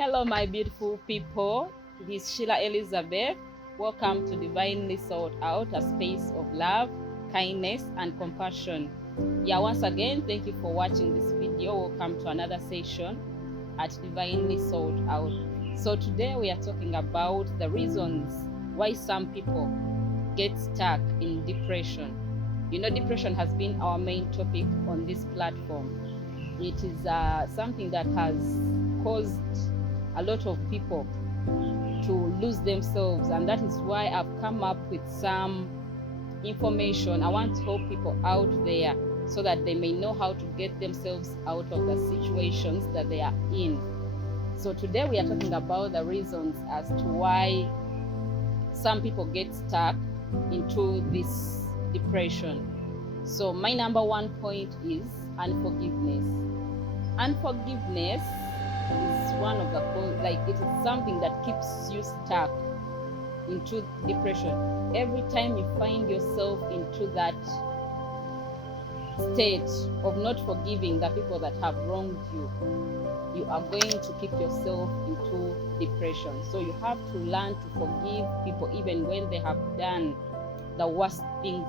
Hello, my beautiful people. This is Sheila Elizabeth. Welcome to Divinely Sought Out, a space of love, kindness, and compassion. Once again, thank you for watching this video. Welcome to another session at Divinely Sought Out. So today we are talking about the reasons why some people get stuck in depression. You know, depression has been our main topic on this platform. It is something that has caused a lot of people to lose themselves, and that is why I've come up with some information. I want to help people out there so that they may know how to get themselves out of the situations that they are in. So today we are talking about the reasons as to why some people get stuck into this depression. So my number one point is unforgiveness. Unforgiveness is one of the it is something that keeps you stuck into depression. Every time you find yourself into that state of not forgiving the people that have wronged you, you are going to keep yourself into depression. So you have to learn to forgive people even when they have done the worst things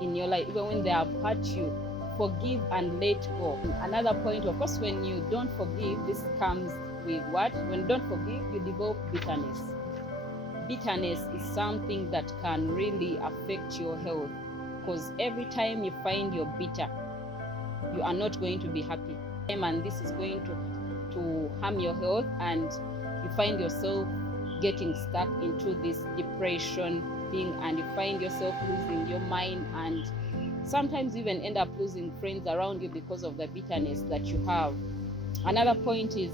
in your life, even when they have hurt you. Forgive and let go. Another point, of course, when you don't forgive, this comes with what? When you don't forgive, you develop bitterness. Bitterness is something that can really affect your health, because every time you find you're bitter, you are not going to be happy, and this is going to harm your health, and you find yourself getting stuck into this depression thing, and you find yourself losing your mind, and sometimes you even end up losing friends around you because of the bitterness that you have. Another point is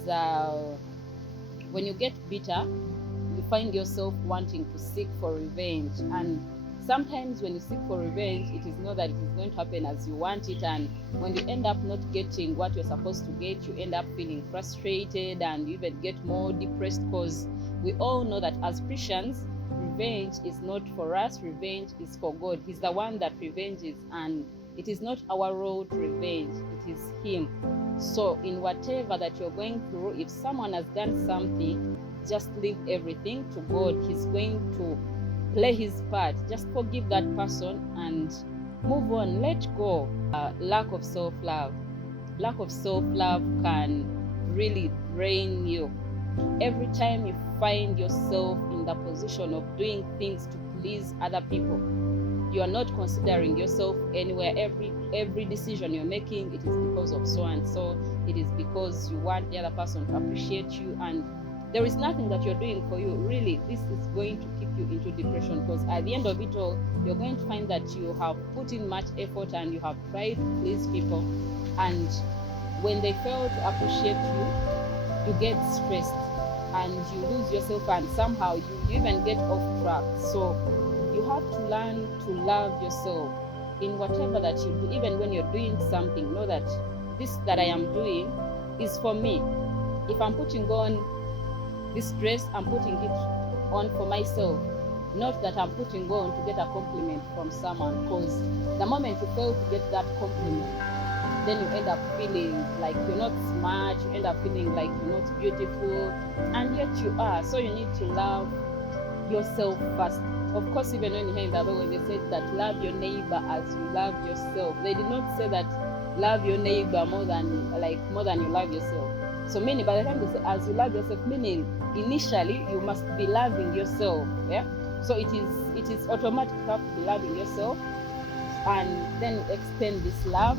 when you get bitter, you find yourself wanting to seek for revenge, and sometimes when you seek for revenge, it is not that it is going to happen as you want it, and when you end up not getting what you're supposed to get, you end up feeling frustrated, and you even get more depressed, because we all know that as Christians, revenge is not for us, revenge is for God. He's the one that revenges, and it is not our role to revenge, it is Him. So in whatever that you're going through, if someone has done something, just leave everything to God. He's going to play His part. Just forgive that person and move on, let go. Lack of self-love. Lack of self-love can really drain you. Every time you find yourself in the position of doing things to please other people, you are not considering yourself anywhere. Every decision you're making, it is because of so and so. It is because you want the other person to appreciate you, and there is nothing that you're doing for you. Really, this is going to keep you into depression, because at the end of it all, you're going to find that you have put in much effort and you have tried to please people, and when they fail to appreciate you, you get stressed and you lose yourself, and somehow you even get off track. So you have to learn to love yourself in whatever that you do. Even when you're doing something, know that this that I am doing is for me. If I'm putting on this dress, I'm putting it on for myself, not that I'm putting on to get a compliment from someone, because the moment you fail to get that compliment, then you end up feeling like you're not smart, you end up feeling like you're not beautiful, and yet you are. So you need to love yourself first. Of course, even when you hear in the Bible, they said that love your neighbor as you love yourself. They did not say that love your neighbor more than you love yourself. So meaning, by the time they say as you love yourself, meaning initially you must be loving yourself. Yeah. So it is automatic. You have to be loving yourself, and then you extend this love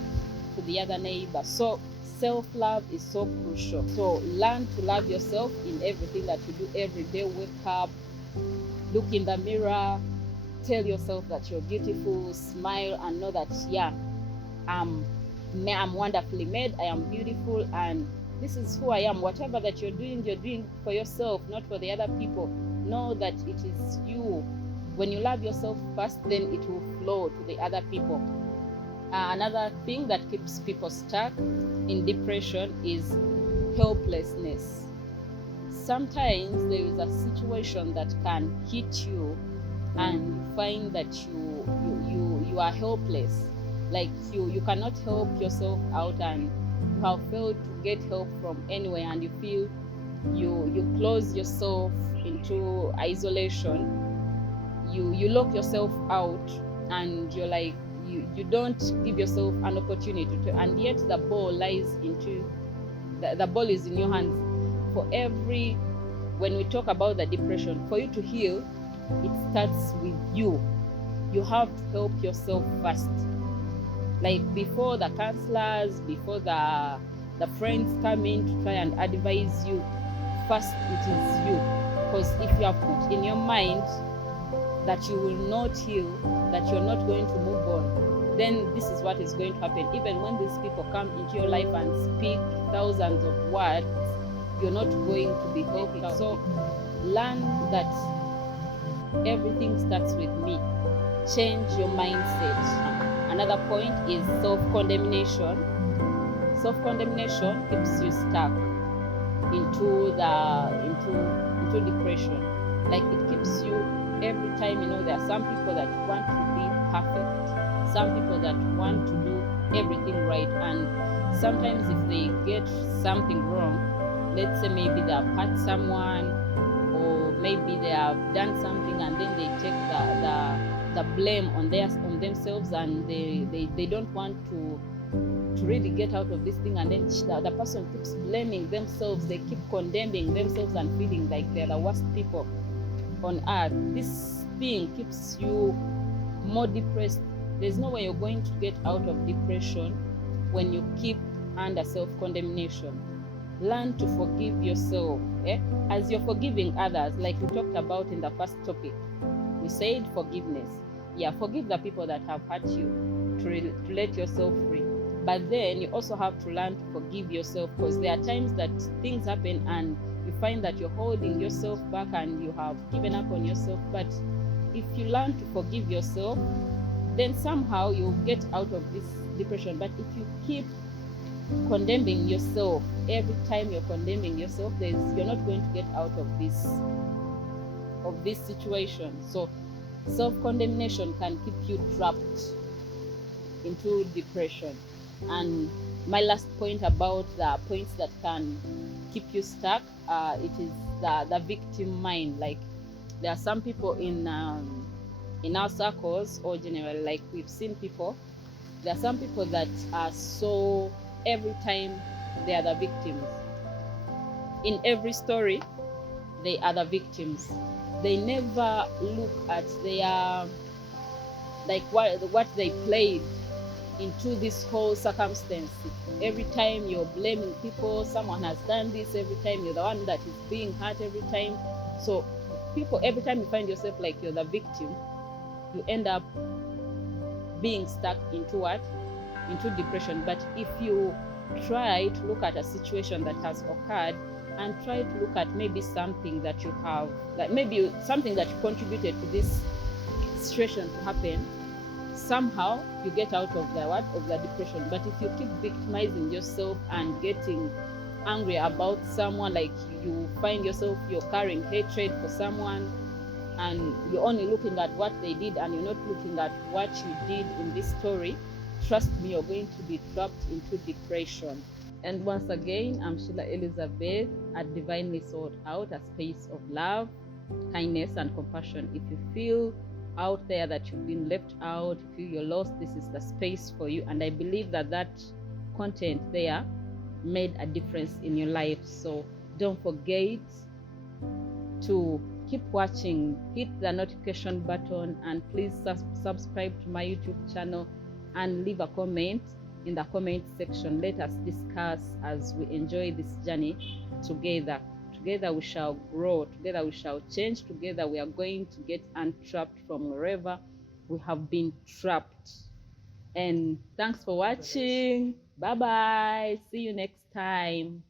to the other neighbor. So self-love is so crucial. So learn to love yourself in everything that you do every day. Wake up, look in the mirror, tell yourself that you're beautiful, smile, and know that I'm wonderfully made, I am beautiful, and this is who I am. Whatever that you're doing for yourself, not for the other people. Know that it is you. When you love yourself first, then it will flow to the other people. Another thing that keeps people stuck in depression is helplessness. Sometimes there is a situation that can hit you, and you find that you are helpless. Like you cannot help yourself out, and you have failed to get help from anywhere, and you feel you close yourself into isolation, you lock yourself out, and you're like, you don't give yourself an opportunity to, and yet the ball lies into the ball is in your hands. For every When we talk about the depression, for you to heal, it starts with you. You have to help yourself first, like before the counselors, before the friends come in to try and advise you. First it is you, because if you have put in your mind that you will not heal, that you're not going to move on, then this is what is going to happen. Even when these people come into your life and speak thousands of words, you're not going to be helped. So learn that everything starts with me. Change your mindset. Another point is self-condemnation. Self-condemnation keeps you stuck into depression. Like, it keeps you every time. There are some people that want to be perfect, some people that want to do everything right, and sometimes if they get something wrong, let's say maybe they have hurt someone, or maybe they have done something, and then they take the blame on themselves, and they don't want to really get out of this thing, and then the person keeps blaming themselves. They keep condemning themselves and feeling like they're the worst people on earth. This thing keeps you more depressed. There's no way you're going to get out of depression when you keep under self-condemnation. Learn to forgive yourself, as you're forgiving others. Like we talked about in the first topic, we said forgiveness. Forgive the people that have hurt you, to let yourself free. But then you also have to learn to forgive yourself, because there are times that things happen and you find that you're holding yourself back and you have given up on yourself. But if you learn to forgive yourself, then somehow you'll get out of this depression. But if you keep condemning yourself, every time you're condemning yourself, you're not going to get out of this situation. So self-condemnation can keep you trapped into depression. And my last point about the points that can keep you stuck, it is the victim mind. Like, there are some people in our circles, or generally, like we've seen people, there are some people that are so, every time they are the victims. In every story, they are the victims. They never look at their, like, what they played into this whole circumstance. Every time you're blaming people, someone has done this. Every time you're the one that is being hurt. Every time, so people, every time you find yourself like you're the victim, you end up being stuck into what? Into depression. But if you try to look at a situation that has occurred and try to look at maybe something that you have, like maybe something that you contributed to this situation to happen, somehow you get out of the depression. But if you keep victimizing yourself and getting angry about someone, like you find yourself, you're carrying hatred for someone, and you're only looking at what they did and you're not looking at what you did in this story, trust me, you're going to be trapped into depression. And once again, I'm Sheila Elizabeth at Divinely Sought Out, a space of love, kindness, and compassion. If you feel out there that you've been left out, if you feel you're lost, this is the space for you. And I believe that content there made a difference in your life. So don't forget to keep watching, hit the notification button, and please subscribe to my YouTube channel and leave a comment in the comment section. Let us discuss as we enjoy this journey together. Together we shall grow, together we shall change, together we are going to get untrapped from wherever we have been trapped. And thanks for watching. Bye bye. See you next time.